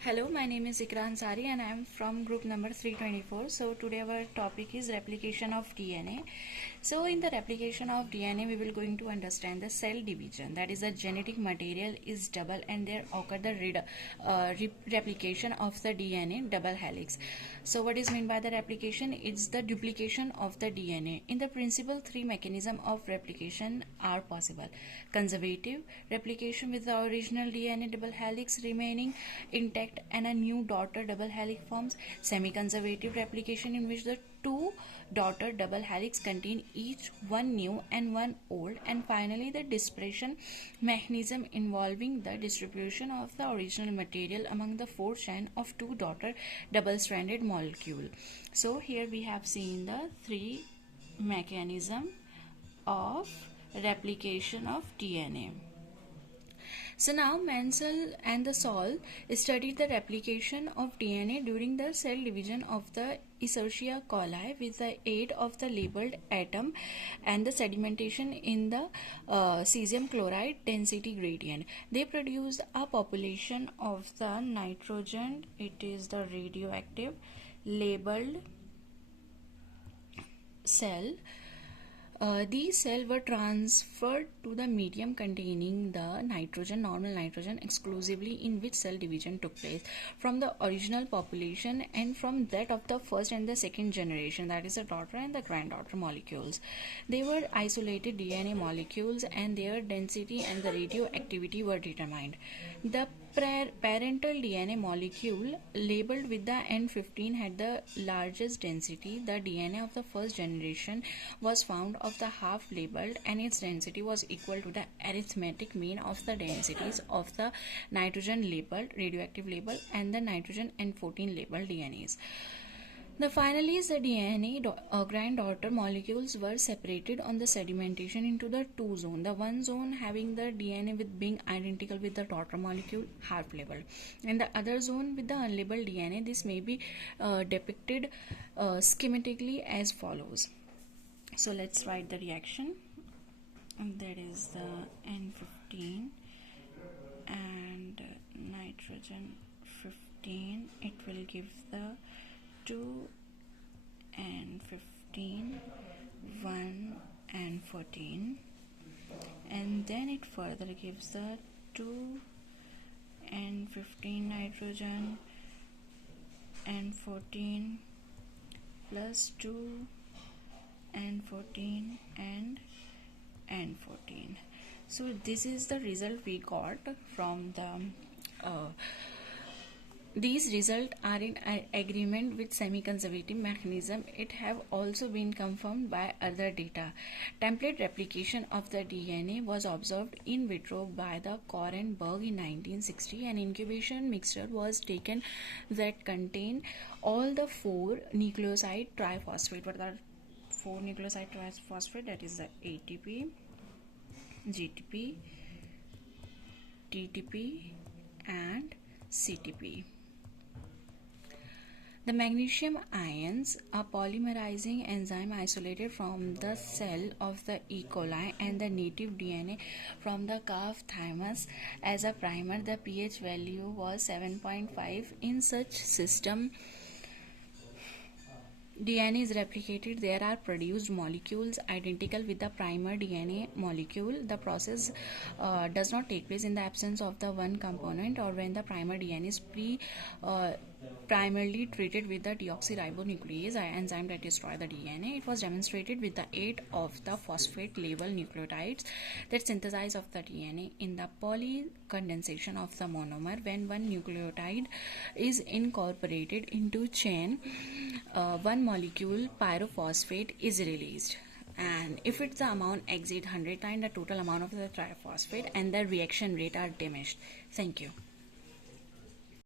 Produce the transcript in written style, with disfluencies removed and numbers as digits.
Hello, my name is Iqra and I am from group number 324. So today our topic is replication of DNA. So in the replication of DNA, we will going to understand the cell division. That is, the genetic material is double and there occur the replication of the DNA double helix. So what is meant by the replication? It's the duplication of the DNA. In the principle, three mechanisms of replication are possible: conservative replication with the original DNA double helix remaining intact and a new daughter double helix forms; semi-conservative replication, in which the two daughter double helix contain each one new and one old; and finally the dispersion mechanism involving the distribution of the original material among the four chain of two daughter double-stranded molecule. So here we have seen the three mechanism of replication of DNA. So now Mansell and the Saul studied the replication of DNA during the cell division of the Escherichia coli with the aid of the labeled atom and the sedimentation in the cesium chloride density gradient. They produced a population of the nitrogen, it is the radioactive, labeled cell. These cells were transferred to the medium containing the nitrogen, normal nitrogen, exclusively, in which cell division took place from the original population and from that of the first and the second generation, that is the daughter and the granddaughter molecules. They were isolated DNA molecules and their density and the radioactivity were determined. The parental DNA molecule labeled with the N15 had the largest density. The DNA of the first generation was found of the half labeled and its density was equal to the arithmetic mean of the densities of the nitrogen labeled, radioactive label, and the nitrogen N14 labeled DNAs. The finally, the DNA granddaughter molecules were separated on the sedimentation into the two zones. The one zone having the DNA with being identical with the daughter molecule, half labeled, and the other zone with the unlabeled DNA. This may be depicted schematically as follows. So let's write the reaction, and that is the N15 and nitrogen 15. It will give the 2 and 15, 1 and 14, and then it further gives the 2 and 15 nitrogen and 14 plus 2 and 14 and 14. So this is the result we got from the these results are in agreement with semi-conservative mechanism. It have also been confirmed by other data. Template replication of the DNA was observed in vitro by the Korenberg in 1960. An incubation mixture was taken that contained all the four nucleoside triphosphate. What are four nucleoside triphosphate? That is the ATP, GTP, TTP and CTP. The magnesium ions, a polymerizing enzyme isolated from the cell of the E. coli and the native DNA from the calf thymus as a primer. The pH value was 7.5. In such system, DNA is replicated. There are produced molecules identical with the primer DNA molecule. The process does not take place in the absence of the one component or when the primer DNA is primarily treated with the deoxyribonuclease enzyme that destroys the DNA. It was demonstrated with the aid of the phosphate label nucleotides that synthesize of the DNA in the polycondensation of the monomer. When one nucleotide is incorporated into chain, one molecule pyrophosphate is released, and if its the amount exceeds 100 times the total amount of the triphosphate and the reaction rate are diminished. Thank you.